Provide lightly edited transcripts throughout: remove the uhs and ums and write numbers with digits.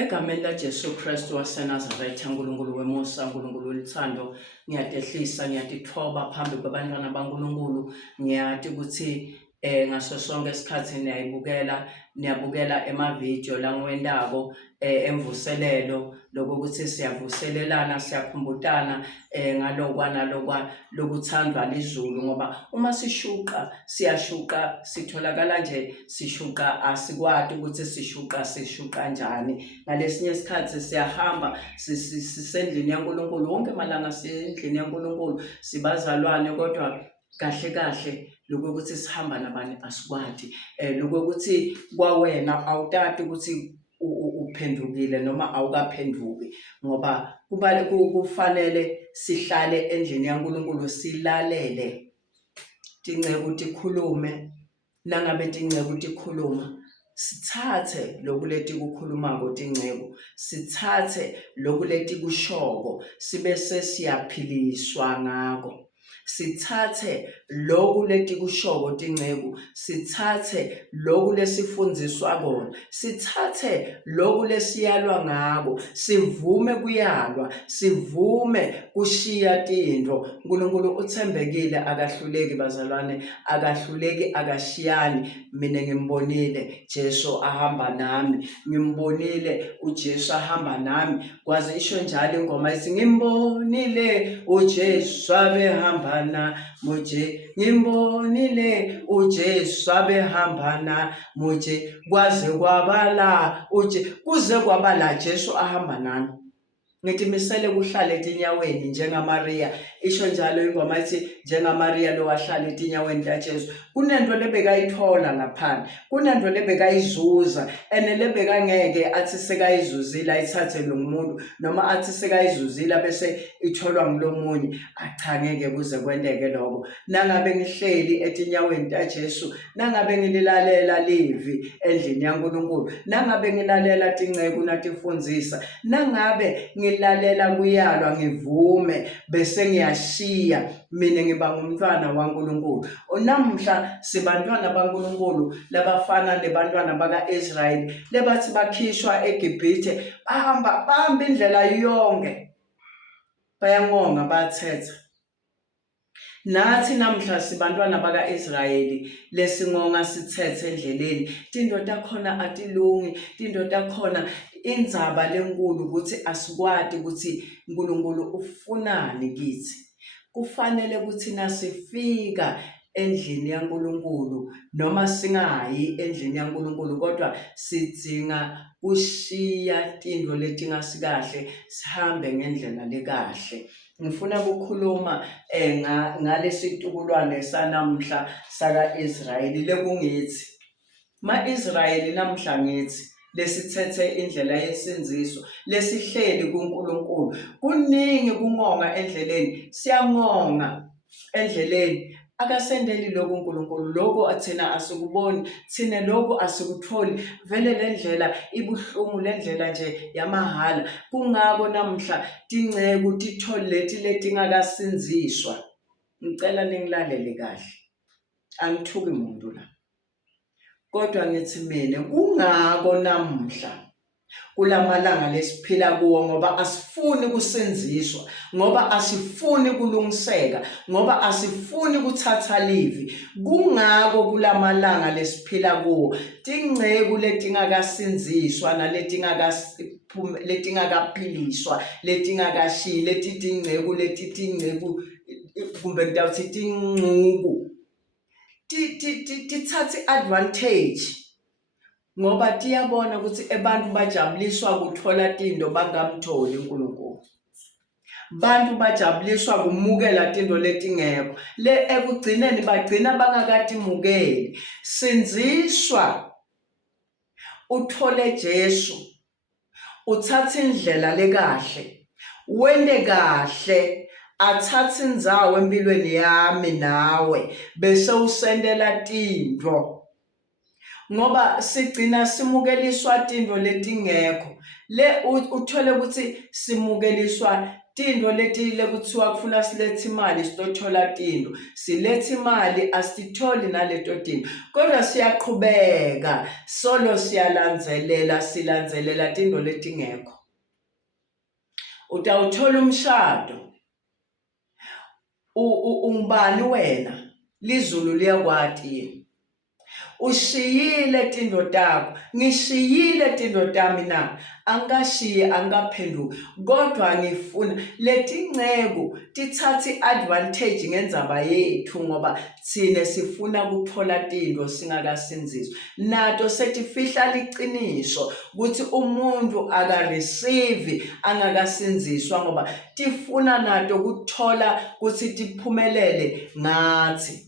Egameni laJesu Kristu waseNazaretha, uNkulunkulu wemusa, uNkulunkulu welithando, ngiyadehlisa, ngiyadithoba phambi kwabantwana baNkulunkulu. Ngiyathi ukuthi ngaso sonke isikhathi niyabukela emavidiyo la ngiwendako emvuselelo lokuthi siyavuselelana, siyakhumbutana ngalokwa lokuthandwa lizulu, ngoba uma siyashuqa sitholakala nje sishuqa, asikwati ukuthi sishuqa njani. Ngalesinye isikhathi siyahamba sisendlini yaNkulunkulu, wonke malanga siyendlini yaNkulunkulu, sibazalwane, kodwa kahle lokuthi sihamba nabani asikwati. Lokuthi kwawena awutati ukuthi uphendukile noma awukaphenduki, ngoba kufanele sihlale endlini yaNkulunkulu, silalele tinceku tikhulume. Nangabe tinceku tikhuluma, sithathe loku leti kukhulumako tinceku, sithathe loku leti kushoko, sibe sesiyaphiliswa ngako. Sithathe loku leti kushoko tinceku, sithathe loku lesifundziswa kona, sithathe loku lesiyalwa ngako, sivume kuyalwa, sivume kushiya tintfo. uNkulunkulu uthembekile, akahluleki bazalwane, akahluleki, akashiyani. Mina ngimbonile Jesu ahamba nami, ngimbonile uJesu ahamba nami. Kwaze isho njalo ingoma ithi ngimbonile uJesu abehamba muje, ngimbonile uJesu abehamba muje, kuze kwabala Jesu ahamba nami. Ngithi misele kuhlale etinyaweni njengaMaria, isho njalo ingoma ithi njengaMaria lo wahlala etinyaweni taJesu. Kunento lebekayithola ngaphandle, kunento lebekayizuza, ene lebekangeke athi sekayizuzile ayithathelwe ngumuntu, noma athi sekayizuzile bese itholwa ngulomunye. Cha, ngeke kuze kwendeke lokho. Nangabe ngihleli etinyaweni taJesu, nangabe ngililalela livi endlini yaNkulunkulu, nangabe ngilalela tinceku natifundzisa, nangabe ngilalela kuyalwa, ngivume bese ngiyashiya, mina ngiba ngumntwana waNkulunkulu. Namhla sibantwana baNkulunkulu labafana nebantwana baka-Israyeli lebathi bakhishwa eGibhithe, bahamba indlela yonke, bayangonga, bayathetha. Nathi namhla sibantwana baka-Israyeli lesingonga, sithethe endleleni, tinto takhona atilungi, tinto takhona indzaba lenkulu ukuthi asikwati ukuthi uNkulunkulu ufunani kithi. Kufanele ukuthi nasifika endlini yaNkulunkulu, noma singayi endlini yaNkulunkulu, kodwa sidzinga kushiya tintfo letingasikahle, sihambe ngendlela lekahle. Ngifuna ukukhuluma ngalesitukulwane sanamhla saka-Israyeli lekungithi. Ma-Israyeli namhla ngithi lesithethe indlela yensinziso, lesihleli kuNkulunkulu, kuningi kungonga endleleni, siyangonga endleleni. Akasendeli lokhu uNkulunkulu, lokhu athina asikuboni, thina lokhu asikutholi. Vele le ndlela ibuhlungu, le ndlela nje yamahala. Kungako namhla tinceku tithole letingakasinziswa. Ngicela ningilalele kahle, angithuki muntu la, kodwa ngithi mina kungako namhla kulamalanga lesiphila kuwo, ngoba asifuni kusinziswa, ngoba asifuni kulungiseka, ngoba asifuni kuthatha livi. Kungako kulamalanga lesiphila kuwo tinceku letingakasinziswa letingakaphiliswa, letingakashiyi, tinceku kumbe ngitawuthi tincuku tithathe advantage, ngoba tiyabona ukuthi abantu bajabuliswa kuthola tinto bangamtholi uNkulunkulu. Bantu bajabuliswa kumukela tinto letingekho, ekugcineni bagcina bangakatimukeli. Sinziswa, uthole Jesu, uthathe indlela lekahle, wende kahle, athathe indzawo empilweni yami nawe, bese usendela tintfo. Ngoba sigcina simukeliswa tinto letingekho, uthole ukuthi simukeliswa tindo letile kuthiwa kufuna silethe imali sitothola tindo, silethe imali asitholi naleto tindo, kodwa siyaqhubeka solo silanzelela tindo letingekho. Utawuthola umshado, ungubani wena, lizulu liyakwati yini? Ushiyile tindo takho, ngishiyile tindo tami na, angashiye angaphenduki, kodwa ngifuna letingceku tithathe advantage ngendzaba yethu ngoba thine sifuna kuthola tindo singakasinziswa. Nato setifihla liqiniso ukuthi umuntu aka-receive angakasinziswa ngoba tifuna nato kuthola ukuthi tiphumelele ngathi.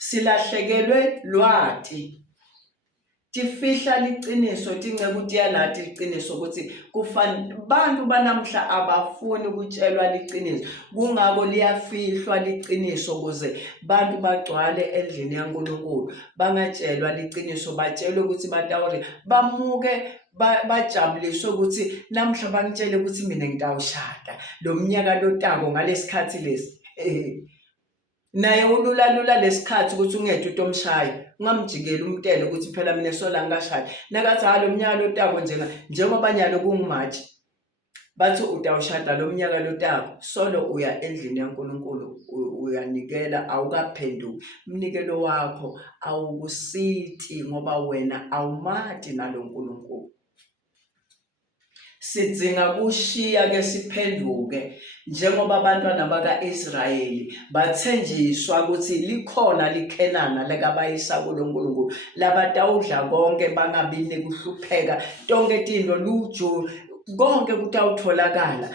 Silahlekelwe lwati, tifihla liqiniso, tingceku tiyalati liqiniso ukuthi bantu banamhla abafuni kutshelwa liqiniso, kungako liyafihlwa liqiniso ukuze bantu bagcwale endlini yaNkulunkulu, bangatshelwa liqiniso, batshelwe ukuthi batawuri bamuke bajabuliswe ukuthi namhla bangitshele ukuthi mina ngitawushada lo mnyaka lotako ngalesikhathi lesi. Naye ulula lesikhathi ukuthi ungede utomshaye, ungamjikeli umtele ukuthi phela mina sola ngikashadi. Nakathi lo mnyaka lotako njengoba nyalo kunguMashi, bathi utawushada lo mnyaka lotako, solo uya endlini yaNkulunkulu uyanikela, awukaphenduki. Umnikelo wakho awukusithi ngoba wena awumati nalo nkulunkulu. Sidzinga kushiya ke siphenduke njengoba abantwana baka-Israyeli bathenjiswa ukuthi likhona likhenana lekabayisa kulonkulunkulu labatawudla konke, bangabi nekuhlupheka, tonke tindo luju konke kutawutholakala,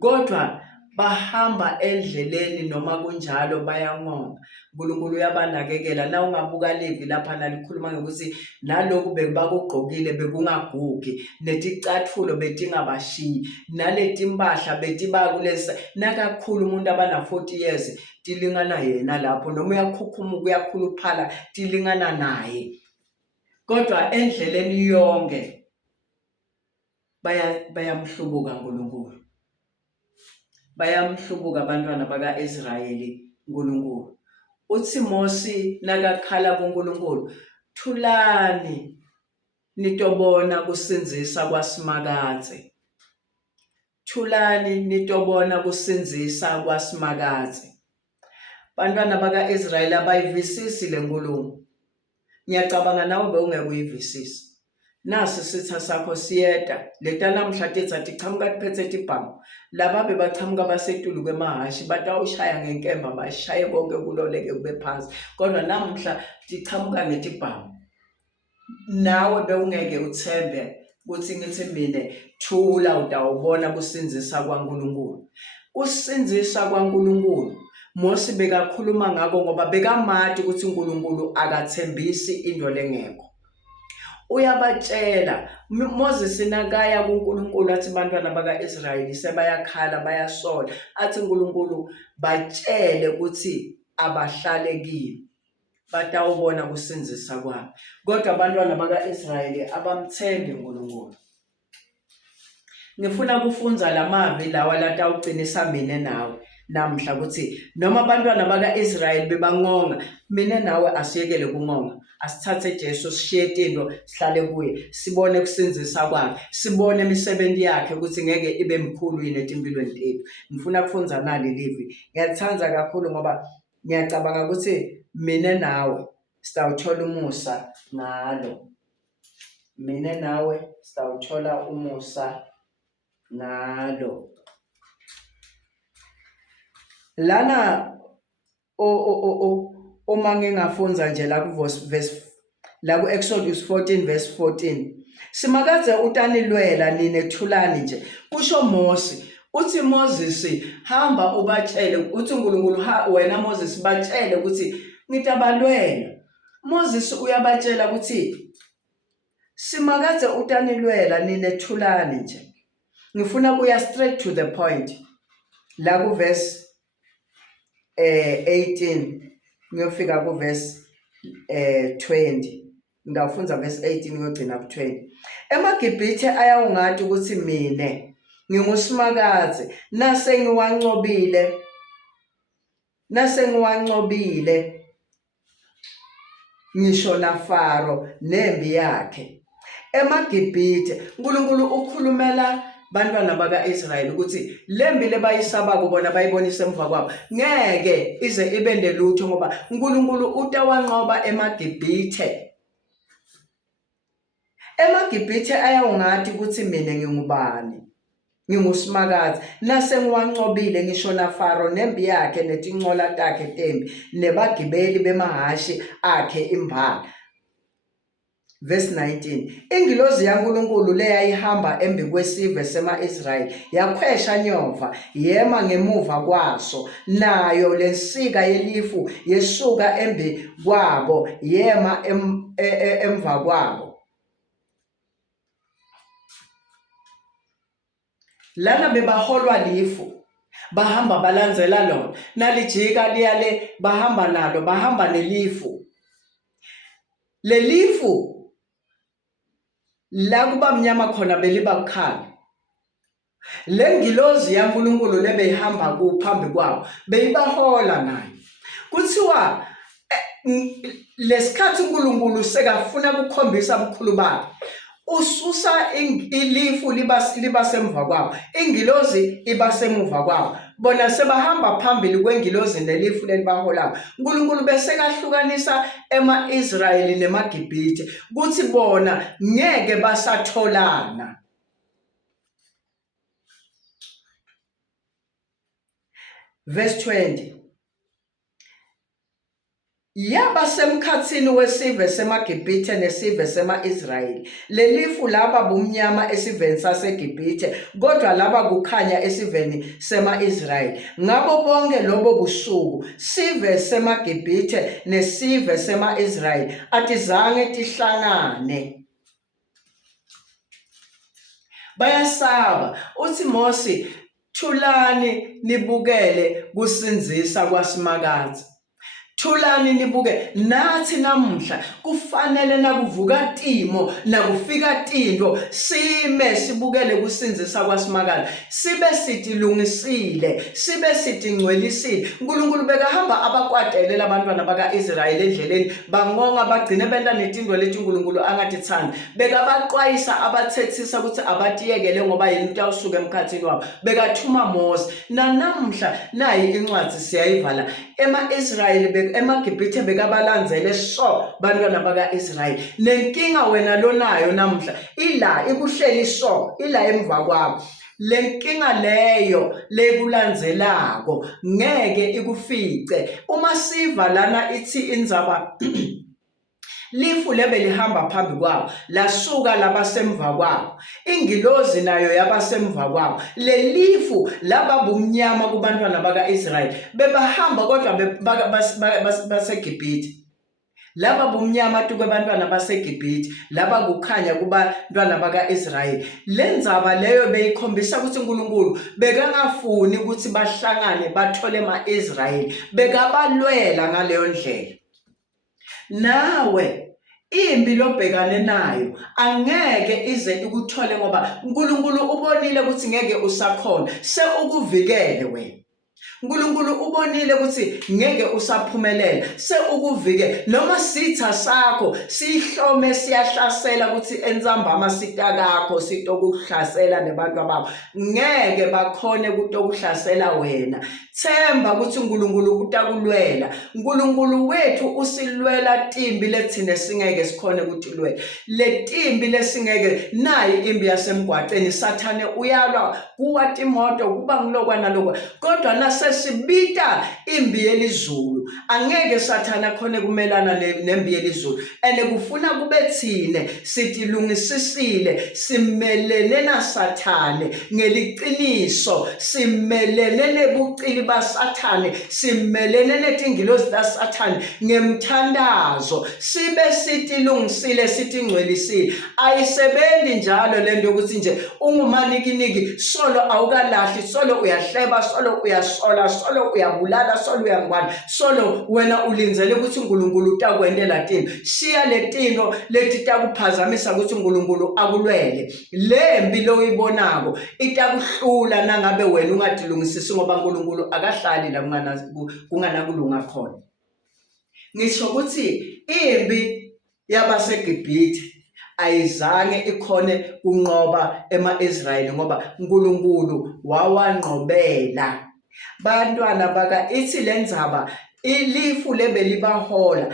kodwa bahamba endleleni noma kunjalo bayangonga. uNkulunkulu uyabanakekela. Na ungabuka livi lapha nalikhuluma ngokuthi naloku bekubakugqokile bekungagugi, neticathulo betingabashiyi, naletimpahla betibakulesa. Nakakhulu umuntu abana 40 years tilingana yena lapho, noma uyakhukhumuka uyakhuluphala tilingana naye, kodwa endleleni yonke bayamhlubuka uNkulunkulu, bayamhlubuka abantwana baka-Israyeli uNkulunkulu. Uthi Mosi nakakhala kuNkulunkulu, thulani nitobona kusinzisa kwaSimakadze, thulani nitobona kusinzisa kwaSimakadze. Bantwana baka-Israyeli abayivisisi le nkulumo. Ngiyacabanga nawe bewungeke uyivisisi. Nasi isitha sakho siyeda, leta namhla tetha tichamuka tiphethe tibhamu. Laba bebachamuka basetulu kwemahashi, batawushaya ngenkemba, bashaye konke kuloleke kube phansi. Kodwa namhla tichamuka ngetibhamu. Nawe bewungeke uthembe ukuthi ngithi mina thula utawubona kusinzisa kwaNkulunkulu. Kusinzisa kwaNkulunkulu Mosi bekakhuluma ngako ngoba bekamati ukuthi uNkulunkulu akathembisi into lengekho. Uyabatshela Moses nakaya kuNkulunkulu athi bantwana baka-Israyeli sebayakhala bayasola, athi uNkulunkulu batshele ukuthi abahlale kini batawubona kusinzisa kwabo. Kodwa abantwana baka-Israyeli abamthembi uNkulunkulu. Ngifuna kufunza lamavi lawa latawuqinisa mina nawe namhla ukuthi noma abantwana baka-Israyeli bebangonga, mina nawe asiyekele kungonga. Asithathe Jesu sishiye tindo sihlale kuye, sibone kusinzisa kwakhe, sibone imisebenzi yakhe ukuthi ngeke ibe mkhulu yini etimpilweni tethu. Ngifuna kufunza nali livi. Ngiyathanza kakhulu ngoba ngiyacabanga ukuthi mina nawe sitawuthola umusa ngalo. Mina nawe sitawuthola umusa ngalo. Lana uma ngingafunza nje la ku Exodus 14 verse 14, Simakadze utanilwela nine thulani nje. Kusho Mosi, uthi Moses hamba ubatshele, uthi uNkulunkulu wena Moses batshele ukuthi ngitabalwela. Moses uyabatshela ukuthi Simakadze utanilwela nine thulani nje. Ngifuna kuya straight to the point la ku verse 18 ngiyofika ku verse 20. Ngidawufunza verse 18 ngiyogcina ku 20. EmaGibhithe ayawungathi ukuthi mine ngingusimakazi, nasengiwancobile ngisho na Faro nembi yakhe. EmaGibhithe uNkulunkulu ukhulumela bantwana baka-Israyeli ukuthi lembi lebayisabako bona bayibonise emva kwabo ngeke ize ibende lutho ngoba uNkulunkulu utawanqoba EmaGibhithe. EmaGibhithe ayawungathi ukuthi mina ngingubani, ngingusimakazi, nasengiwancobile ngisho na Faro nembi yakhe netincola takhe tembi nebagibeli bemahashi akhe imbala. Verse 19, ingilozi yaNkulunkulu leyayihamba embi kwesive sema-Israyeli yakhwesha nyova yema ngemuva kwaso, nayo lensika yelifu yesuka embi kwabo yema emva kwabo. Lana bebaholwa lifu, bahamba balandzela lona, nalijika liyale bahamba nalo, bahamba nelifu. Lelifu la kuba mnyama khona beliba kukhanya. Lengilozi yaNkulunkulu lebeyihamba kuphambi kwabo beyibahola nayo. Kuthiwa lesikhathi uNkulunkulu sekafuna ukukhombisa ubukhulu bakhe, ususa ilifu liba semva kwabo, ingilozi iba semuva kwabo, bona sebahamba phambili kwengilozi nelifu lelibaholayo. uNkulunkulu bese kahlukanisa ema-Israyeli nemaGibhithe kuthi bona ngeke basatholana. Verse 20, yaba semkhathini wesive semaGibhithe nesive sema-Israyeli, lelifu laba bumnyama esiveni saseGibhithe kodwa laba kukhanya esiveni sema-Israyeli. Ngabo bonke lobo busuku sive semaGibhithe nesive sema-Israyeli atizange tihlangane. Bayasaba, uthi Mose, thulani nibukele kusinzisa kwasimakazi. Thulani nibuke, nathi namuhla kufanele nakuvuka timo nakufika tinto sime sibukele kusinzisa kwasimakazi, sibe sithi lungisile, sibe sithi ngcwelisile. uNkulunkulu bekahamba abakwatelela abantwana baka-Israyeli endleleni bangonga bagcine benta netinto leti uNkulunkulu angatithandi. Bekabaqwayisa abathethisa ukuthi abatiyekele ngoba yini ukuthi awusuke emkhathini wabo. Bekathuma Mose, namuhla nayi incwadi siyayivala. Ema-Israyeli emaGibhithe bekabalandzele so bantwana baka-Israyeli. Lenkinga wena lonayo namuhla ila ikuhleli so, ila emva kwabo. Lenkinga leyo lekulandzelako ngeke ikufice. Uma siva lana ithi indzaba lifu lebe lihamba phambi kwabo lasuka labasemva kwabo, ingilozi nayo yabasemva kwabo. Lelifu laba bumnyama kubantwana baka-Israyeli bebahamba kodwa baseGibhithe. Laba bumnyama tu kwabantwana baseGibhithe, laba kukhanya kubantwana baka-Israyeli. Lendzaba leyo beyikhombisa ukuthi uNkulunkulu bekangafuni ukuthi bahlangane bathole ama-Israyeli, bekabalwela ngaleyo ndlela. Nawe imbi lobhekane nayo angeke ize ikuthole ngoba uNkulunkulu ubonile ukuthi ngeke usakhona, ukuvikele wena. uNkulunkulu ubonile ukuthi ngeke usaphumelela, ukuvike. Noma sitha sakho sihlome siyahlasela ukuthi enzambama sitakakho sitokuhlasela nebantu ababo, ngeke bakhone ukutokuhlasela wena. Themba ukuthi uNkulunkulu utakulwela. uNkulunkulu wethu usilwela timbi lethine singeke sikhone ukuthi lwela. Le timbi lesingeke nayi imbi yasemgwaqeni. Sathane uyalwa kuwa timoto kuba ngilokwa nalokwa, kodwa nasesibita imbi yelizulu angeke sathana khone kumelana nembi yelizulu. Kufuna kube thine sithi lungisisile, simelene naSathane ngeliqiniso, simelene nebucili baSathane, simelene netingilozi zaSathane ngemthandazo, sibe sithi lungisile, sithi ngcwelisile. Ayisebenzi njalo lento ukuthi nje ungumanikiniki solo awukalahli, solo uyahleba, solo uyasola, solo uyabulala, solo uyangwana, solo njalo wena ulinzele ukuthi uNkulunkulu utakwendela tini, shiya le tinto leti takuphazamisa ukuthi uNkulunkulu akulwele. Le mpilo uyibonako itakuhlula nangabe wena ungatilungisisi, ngoba uNkulunkulu akahlali la kunganakulunga khona. Ngisho ukuthi impi yabaseGibhithe ayizange ikhone unqoba ema-Israyeli ngoba uNkulunkulu wawanqobela. Bantwana baka, ithi le ndzaba ilifu lebelibahola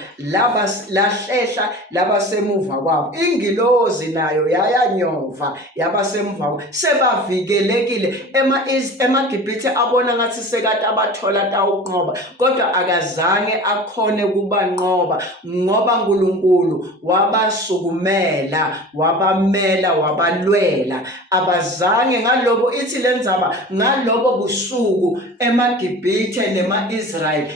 lahlehla labasemuva kwabo, ingilozi nayo yayanyova yabasemuva kwabo, sebavikelekile. emaGibhithe abona ngathi sekade abathola tawukunqoba, kodwa akazange akhone kubanqoba ngoba uNkulunkulu wabasukumela, wabamela, wabalwela. Abazange ngalobo, ithi le ndzaba ngalobo busuku emaGibhithe nema-Israyeli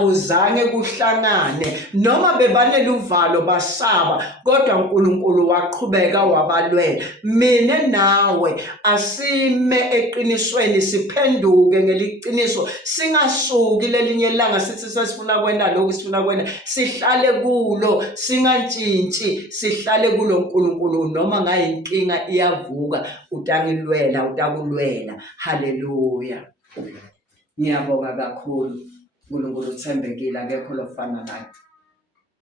akuzange kuhlangane, noma bebanela uvalo basaba, kodwa uNkulunkulu waqhubeka wabalwela. Mina nawe asime eqinisweni, siphenduke ngeliqiniso, singasuki lelinye ilanga sithi sesifuna kwenda lokhu, sifuna kwenda, sihlale kulo, singantshintshi, sihlale kulo uNkulunkulu. Noma ngayinkinga iyavuka, utangilwela, utakulwela. Haleluya. Ngiyabonga kakhulu. uNkulunkulu uthembekile, akekho lofana naye.